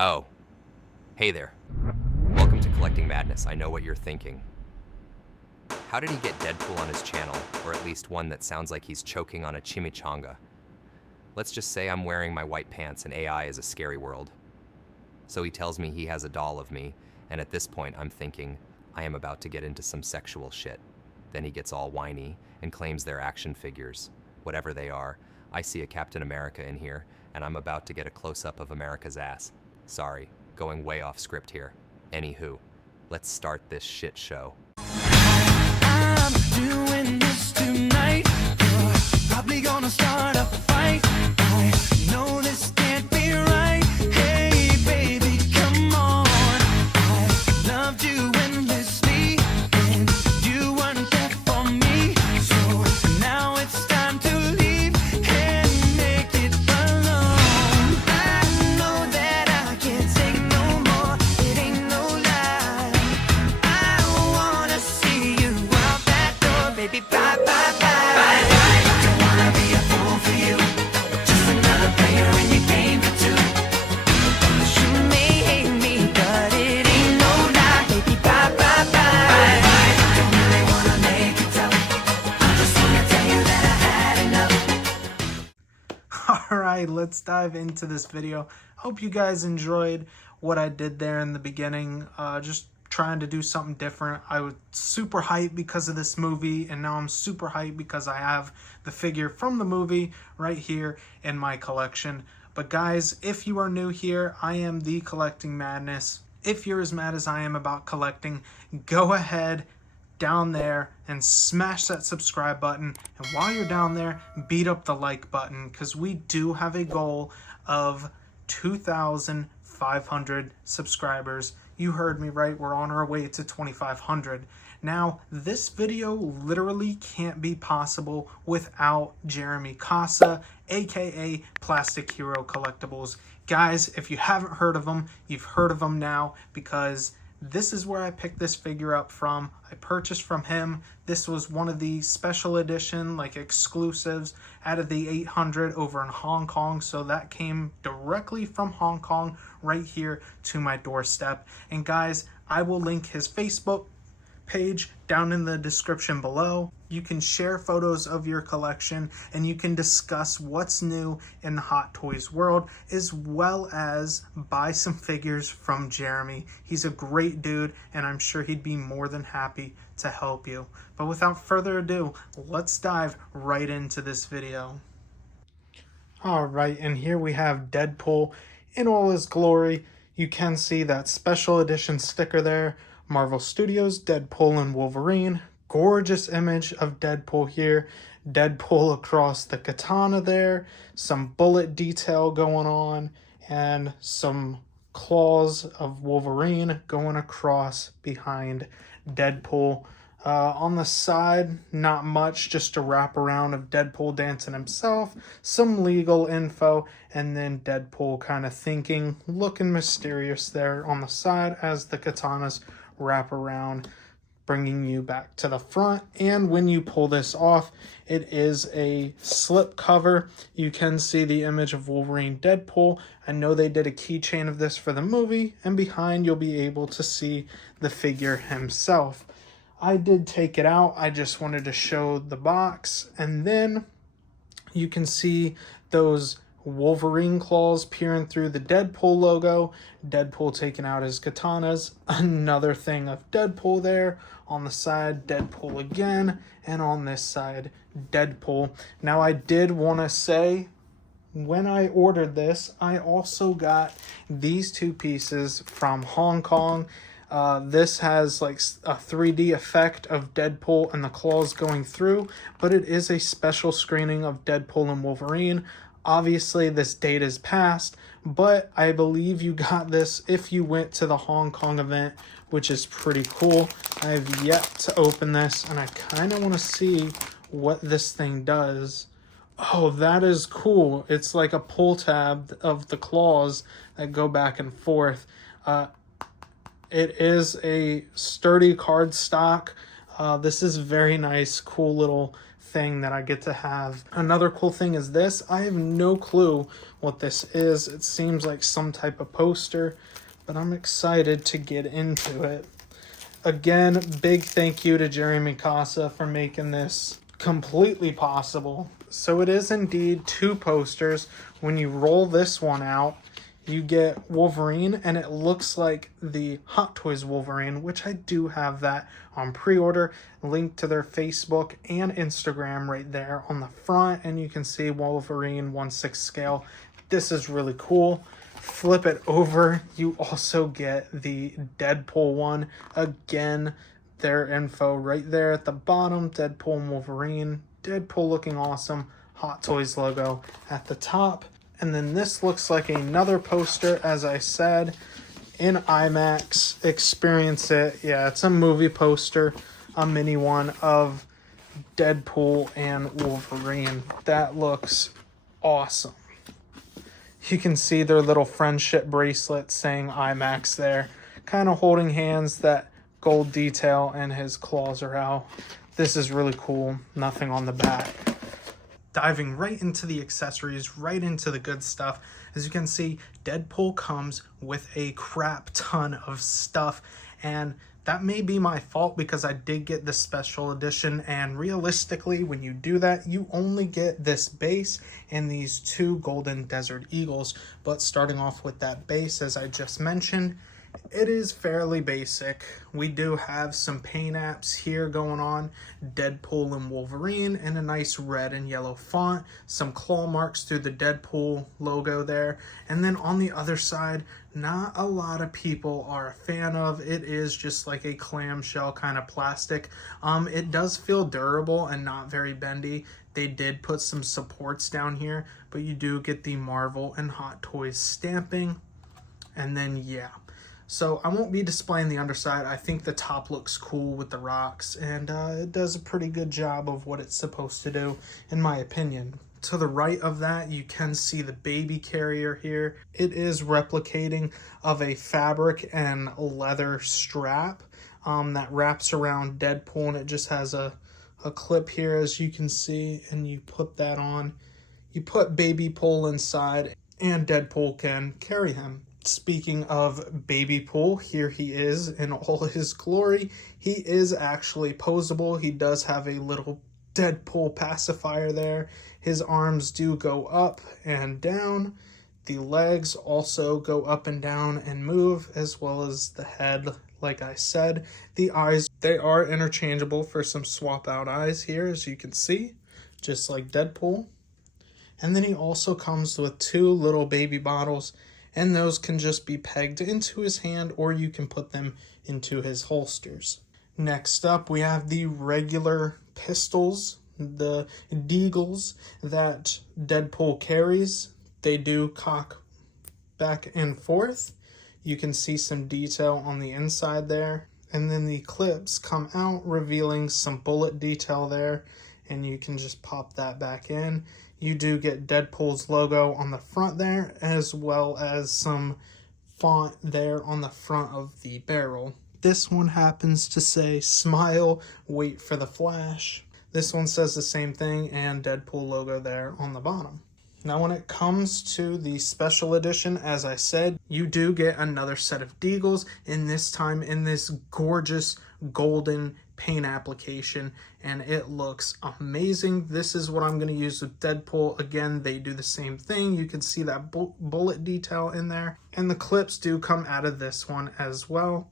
Oh, hey there. Welcome to Collecting Madness. I know what you're thinking. How did he get Deadpool on his channel, or at least one that sounds like he's choking on a chimichanga? Let's just say I'm wearing my white pants and AI is a scary world. So he tells me he has a doll of me, and at this point I'm thinking, I am about to get into some sexual shit. Then he gets all whiny and claims they're action figures. Whatever they are, I see a Captain America in here, and I'm about to get a close-up of America's ass. Sorry, going way off script here. Anywho, let's start this shit show. I'm doing this tonight. You're probably gonna start a fight. I know this can't be right. Hey, baby, come on. I loved you endlessly, and you weren't there for me. So now it's time to leave and make it alone. I know that I can't take no more. It ain't no lie. I wanna see you out that door, baby. Bye, bye, bye. Bye, bye. Don't wanna be a fool for you. Just another player in your game for two. You may hate me, but it ain't no lie, baby. Bye, bye, bye. Bye, bye. Don't really wanna make it tough. I'm just gonna tell you that I had enough. Alright, let's dive into this video. Hope you guys enjoyed what I did there in the beginning. Just trying to do something different. I was super hyped because of this movie, and now I'm super hyped because I have the figure from the movie right here in my collection. But guys, if you are new here, I am the Collecting Madness. If you're as mad as I am about collecting, go ahead down there and smash that subscribe button, and while you're down there, beat up the like button, because we do have a goal of 2,500 subscribers. You heard me right, we're on our way to 2,500. Now, this video literally can't be possible without Jeremy Casa, aka Plastic Hero Collectibles. Guys, if you haven't heard of him, you've heard of him now, because this is where I picked this figure up from. I purchased from him. This was one of the special edition, like, exclusives out of the 800 over in Hong Kong. So that came directly from Hong Kong right here to my doorstep. And guys, I will link his Facebook page down in the description below. You can share photos of your collection, and you can discuss what's new in the Hot Toys world, as well as buy some figures from Jeremy. He's a great dude, and I'm sure he'd be more than happy to help you. But without further ado, let's dive right into this video. Alright, and here we have Deadpool in all his glory. You can see that special edition sticker there. Marvel Studios, Deadpool and Wolverine. Gorgeous image of Deadpool here. Deadpool across the katana there. Some bullet detail going on. And some claws of Wolverine going across behind Deadpool. On the side, not much, just a wraparound of Deadpool dancing himself, some legal info, and then Deadpool kind of thinking, looking mysterious there on the side as the katanas wrap around, bringing you back to the front. And when you pull this off, it is a slip cover. You can see the image of Wolverine Deadpool. I know they did a keychain of this for the movie, and behind you'll be able to see the figure himself. I did take it out. I just wanted to show the box. And then you can see those Wolverine claws peering through the Deadpool logo. Deadpool taking out his katanas. Another thing of Deadpool there. On the side, Deadpool again. And on this side, Deadpool. Now, I did want to say, when I ordered this, I also got these two pieces from Hong Kong. This has like a 3D effect of Deadpool and the claws going through, but it is a special screening of Deadpool and Wolverine. Obviously, this date is past, but I believe you got this if you went to the Hong Kong event, which is pretty cool. I have yet to open this, and I kind of want to see what this thing does. Oh, that is cool. It's like a pull tab of the claws that go back and forth. It is a sturdy cardstock. This is very nice, cool little thing that I get to have. Another cool thing is this. I have no clue what this is. It seems like some type of poster, but I'm excited to get into it. Again, big thank you to Jeremy Casa for making this completely possible. So it is indeed 2 posters. When you roll this one out, you get Wolverine, and it looks like the Hot Toys Wolverine, which I do have that on pre-order. Link to their Facebook and Instagram right there on the front, and you can see Wolverine 1/6 scale. This is really cool. Flip it over, you also get the Deadpool one. Again, their info right there at the bottom. Deadpool and Wolverine. Deadpool looking awesome. Hot Toys logo at the top. And then this looks like another poster, as I said, in IMAX. Experience it. Yeah, it's a movie poster, a mini one of Deadpool and Wolverine. That looks awesome. You can see their little friendship bracelet saying IMAX there. Kind of holding hands, that gold detail, and his claws are out. This is really cool. Nothing on the back. Diving right into the accessories, right into the good stuff. As you can see, Deadpool comes with a crap ton of stuff, and that may be my fault because I did get the special edition, and realistically, when you do that, you only get this base and these 2 golden desert eagles. But starting off with that base, as I just mentioned, it is fairly basic. We do have some paint apps here going on. Deadpool and Wolverine in a nice red and yellow font. Some claw marks through the Deadpool logo there. And then on the other side, not a lot of people are a fan of. It is just like a clamshell kind of plastic. It does feel durable and not very bendy. They did put some supports down here, but you do get the Marvel and Hot Toys stamping. And then, yeah. So I won't be displaying the underside. I think the top looks cool with the rocks, and it does a pretty good job of what it's supposed to do, in my opinion. To the right of that, you can see the baby carrier here. It is replicating of a fabric and leather strap that wraps around Deadpool, and it just has a clip here, as you can see, and you put that on. You put Baby Pool inside, and Deadpool can carry him. Speaking of Baby Pool, here he is in all his glory. He is actually posable. He does have a little Deadpool pacifier there. His arms do go up and down. The legs also go up and down and move, as well as the head, like I said. The eyes, they are interchangeable for some swap out eyes here, as you can see, just like Deadpool. And then he also comes with 2 little baby bottles, and those can just be pegged into his hand, or you can put them into his holsters. Next up, we have the regular pistols, the deagles that Deadpool carries. They do cock back and forth. You can see some detail on the inside there. And then the clips come out, revealing some bullet detail there, and you can just pop that back in. You do get Deadpool's logo on the front there, as well as some font there on the front of the barrel. This one happens to say, "Smile, wait for the flash." This one says the same thing, and Deadpool logo there on the bottom. Now when it comes to the special edition, as I said, you do get another set of deagles, and this time in this gorgeous golden paint application, and it looks amazing. This is what I'm going to use with Deadpool. Again, they do the same thing. You can see that bullet detail in there, and the clips do come out of this one as well.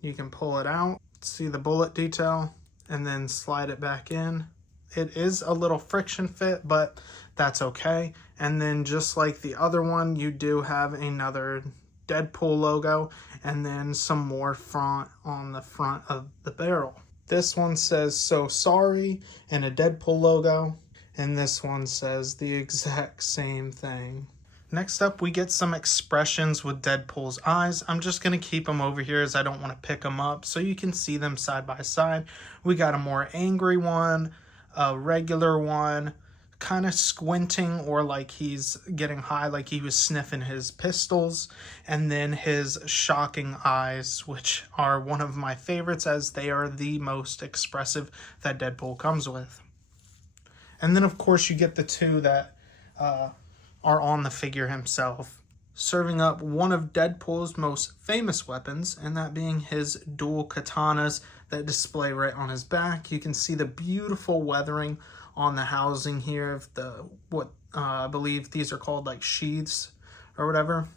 You can pull it out, see the bullet detail, and then slide it back in. It is a little friction fit, but that's okay. And then just like the other one, you do have another Deadpool logo, and then some more font on the front of the barrel. This one says "So Sorry" and a Deadpool logo, and this one says the exact same thing. Next up, we get some expressions with Deadpool's eyes. I'm just going to keep them over here as I don't want to pick them up, so you can see them side by side. We got a more angry one, a regular one, kind of squinting, or like he's getting high, like he was sniffing his pistols, and then his shocking eyes, which are one of my favorites, as they are the most expressive that Deadpool comes with. And then, of course, you get the two that are on the figure himself, serving up one of Deadpool's most famous weapons, and that being his dual katanas that display right on his back. You can see the beautiful weathering on the housing here of the, I believe these are called like sheaths or whatever.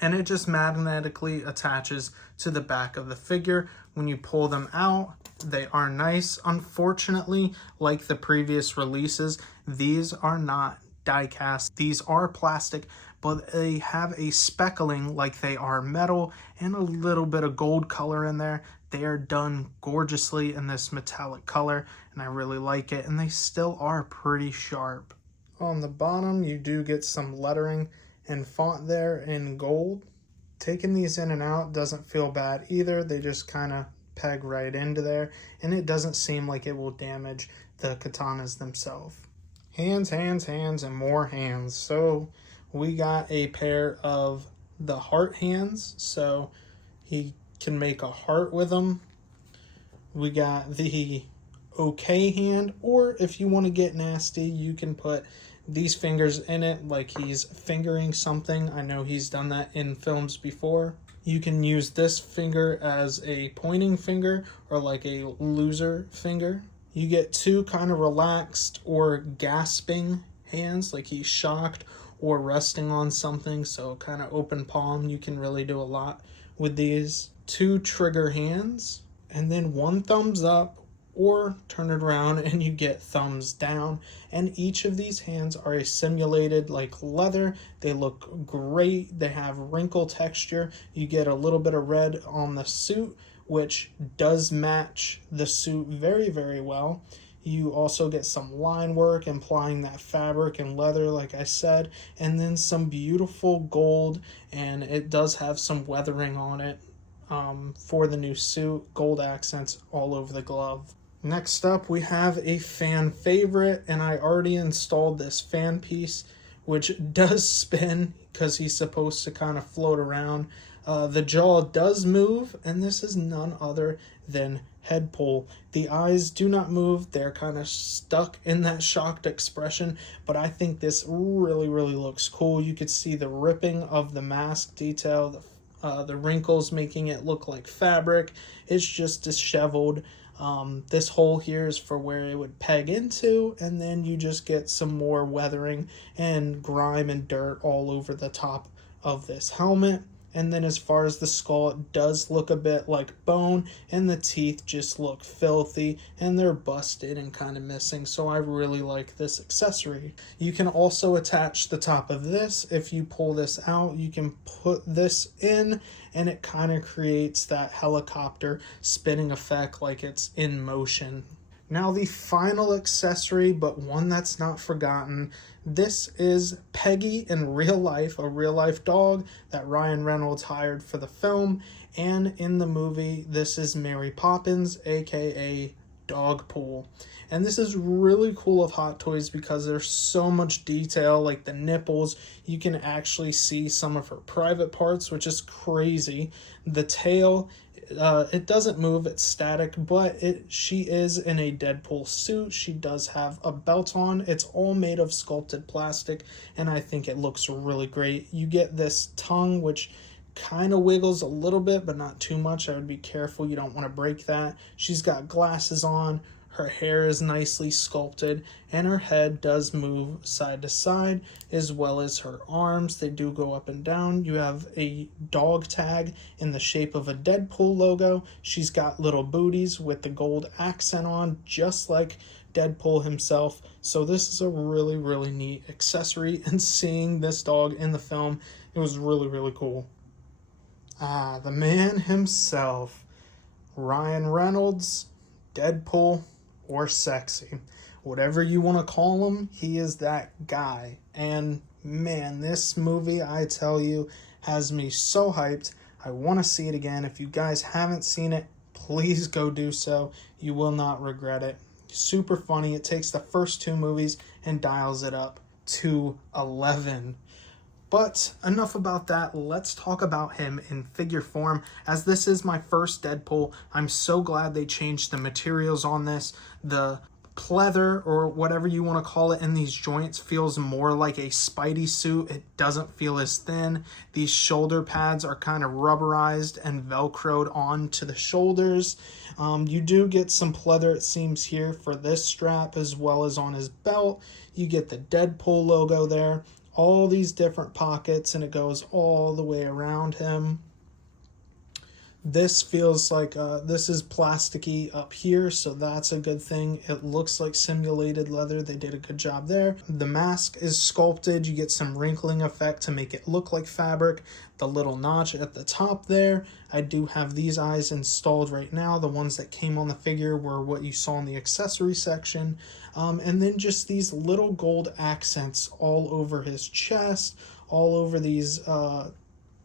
And it just magnetically attaches to the back of the figure. When you pull them out, they are nice. Unfortunately, like the previous releases, these are not die cast. These are plastic, but they have a speckling like they are metal and a little bit of gold color in there. They are done gorgeously in this metallic color, and I really like it, and they still are pretty sharp. On the bottom, you do get some lettering and font there in gold. Taking these in and out doesn't feel bad either. They just kind of peg right into there, and it doesn't seem like it will damage the katanas themselves. Hands, hands, hands, and more hands. So we got a pair of the heart hands, so he can make a heart with them. We got the okay hand, or if you want to get nasty, you can put these fingers in it like he's fingering something. I know he's done that in films before. You can use this finger as a pointing finger or like a loser finger. You get two kind of relaxed or gasping hands, like he's shocked or resting on something, so kind of open palm. You can really do a lot with these. Two trigger hands, and then one thumbs up, or turn it around and you get thumbs down. And each of these hands are a simulated like leather. They look great. They have wrinkle texture. You get a little bit of red on the suit, which does match the suit very, very well. You also get some line work implying that fabric and leather, like I said, and then some beautiful gold, and it does have some weathering on it for the new suit. Gold accents all over the glove. Next up, we have a fan favorite, and I already installed this fan piece, which does spin because he's supposed to kind of float around. The jaw does move, and this is none other than Headpool. The eyes do not move. They're kind of stuck in that shocked expression, but I think this really, really looks cool. You could see the ripping of the mask detail, the wrinkles making it look like fabric. It's just disheveled. This hole here is for where it would peg into, and then you just get some more weathering and grime and dirt all over the top of this helmet. And then as far as the skull, it does look a bit like bone, and the teeth just look filthy, and they're busted and kind of missing. So I really like this accessory. You can also attach the top of this. If you pull this out, you can put this in, and it kind of creates that helicopter spinning effect like it's in motion. Now the final accessory, but one that's not forgotten. This is Peggy in real life, a real life dog that Ryan Reynolds hired for the film. And in the movie, this is Mary Poppins, aka Dogpool. And this is really cool of Hot Toys because there's so much detail, like the nipples. You can actually see some of her private parts, which is crazy. The tail, it doesn't move, it's static, but she is in a Deadpool suit. She does have a belt on. It's all made of sculpted plastic, and I think it looks really great. You get this tongue, which kind of wiggles a little bit, but not too much. I would be careful. You don't want to break that. She's got glasses on. Her hair is nicely sculpted, and her head does move side to side, as well as her arms. They do go up and down. You have a dog tag in the shape of a Deadpool logo. She's got little booties with the gold accent on, just like Deadpool himself. So this is a really, really neat accessory, and seeing this dog in the film, it was really, really cool. The man himself, Ryan Reynolds, Deadpool, or sexy, whatever you want to call him, he is that guy. And man, this movie, I tell you, has me so hyped. I want to see it again. If you guys haven't seen it, please go do so. You will not regret it. Super funny. It takes the first two movies and dials it up to 11. But enough about that. Let's talk about him in figure form. As this is my first Deadpool, I'm so glad they changed the materials on this. The pleather or whatever you want to call it in these joints feels more like a Spidey suit. It doesn't feel as thin. These shoulder pads are kind of rubberized and velcroed onto the shoulders. You do get some pleather, it seems, here for this strap as well as on his belt. You get the Deadpool logo there, all these different pockets, and it goes all the way around him. This feels like this is plasticky up here, so that's a good thing. It looks like simulated leather. They did a good job there. The mask is sculpted. You get some wrinkling effect to make it look like fabric. The little notch at the top there. I do have these eyes installed right now. The ones that came on the figure were what you saw in the accessory section. And then just these little gold accents all over his chest, all over these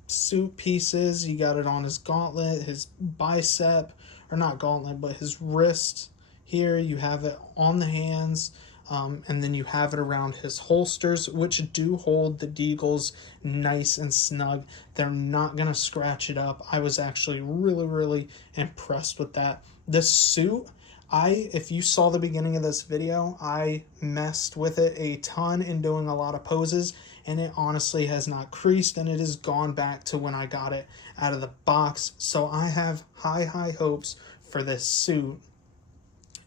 suit pieces. You got it on his gauntlet, his bicep, or not gauntlet, but his wrist here. You have it on the hands, and then you have it around his holsters, which do hold the deagles nice and snug. They're not gonna scratch it up. I was actually really impressed with that. This suit, if you saw the beginning of this video, I messed with it a ton in doing a lot of poses, and it honestly has not creased, and it has gone back to when I got it out of the box. So I have high hopes for this suit.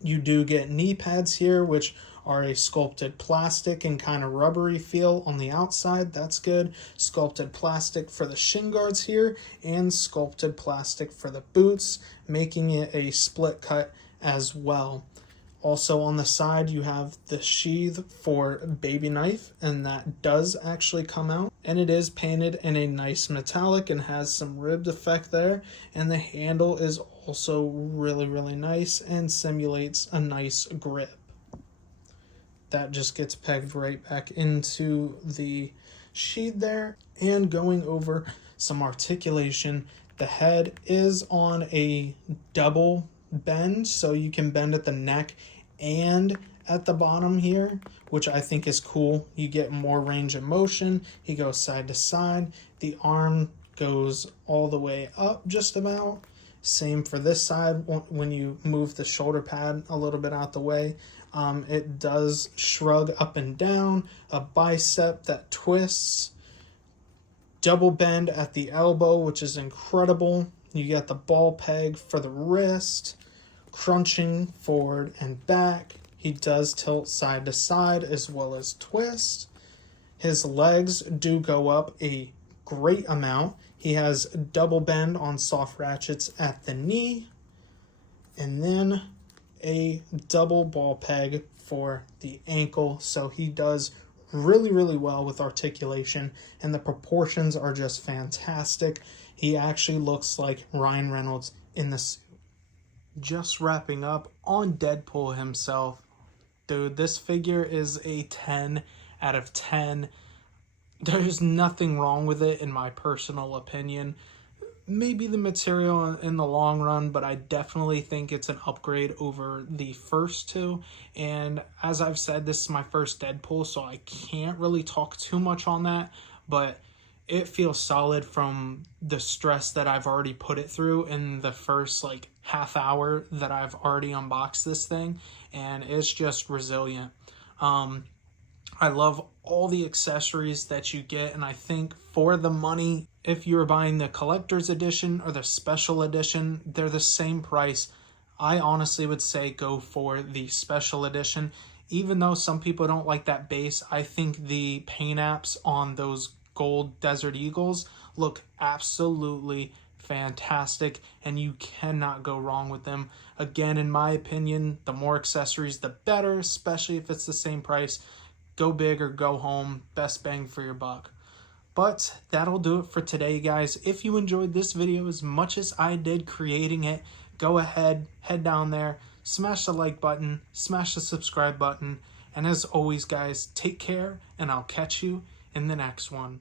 You do get knee pads here, which are a sculpted plastic and kind of rubbery feel on the outside. That's good. Sculpted plastic for the shin guards here, and sculpted plastic for the boots, making it a split cut as well. Also on the side, you have the sheath for baby knife, and that does actually come out. And it is painted in a nice metallic and has some ribbed effect there. And the handle is also really nice and simulates a nice grip. That just gets pegged right back into the sheath there. And going over some articulation, the head is on a double bend, so you can bend at the neck and at the bottom here, which I think is cool. You get more range of motion. He goes side to side. The arm goes all the way up just about. Same for this side. When you move the shoulder pad a little bit out the way, it does shrug up and down. A bicep that twists. Double bend at the elbow, which is incredible. You get the ball peg for the wrist. Crunching forward and back. He does tilt side to side as well as twist. His legs do go up a great amount. He has double bend on soft ratchets at the knee, and then a double ball peg for the ankle. So he does really well with articulation, and the proportions are just fantastic. He actually looks like Ryan Reynolds in the suit. Just wrapping up on Deadpool himself. Dude, this figure is a 10 out of 10. There's nothing wrong with it in my personal opinion. Maybe the material in the long run, but I definitely think it's an upgrade over the first two. And as I've said, this is my first Deadpool, so I can't really talk too much on that, but it feels solid from the stress that I've already put it through in the first half hour that I've already unboxed this thing, and it's just resilient. I love all the accessories that you get, and I think for the money, if you're buying the collector's edition or the special edition, they're the same price. I honestly would say go for the special edition. Even though some people don't like that base, I think the paint apps on those gold Desert Eagles look absolutely fantastic, and you cannot go wrong with them. Again, in my opinion, the more accessories the better, especially if it's the same price. Go big or go home. Best bang for your buck. But that'll do it for today, guys. If you enjoyed this video as much as I did creating it, go ahead, head down there, smash the like button, smash the subscribe button, and as always, guys, take care, and I'll catch you in the next one.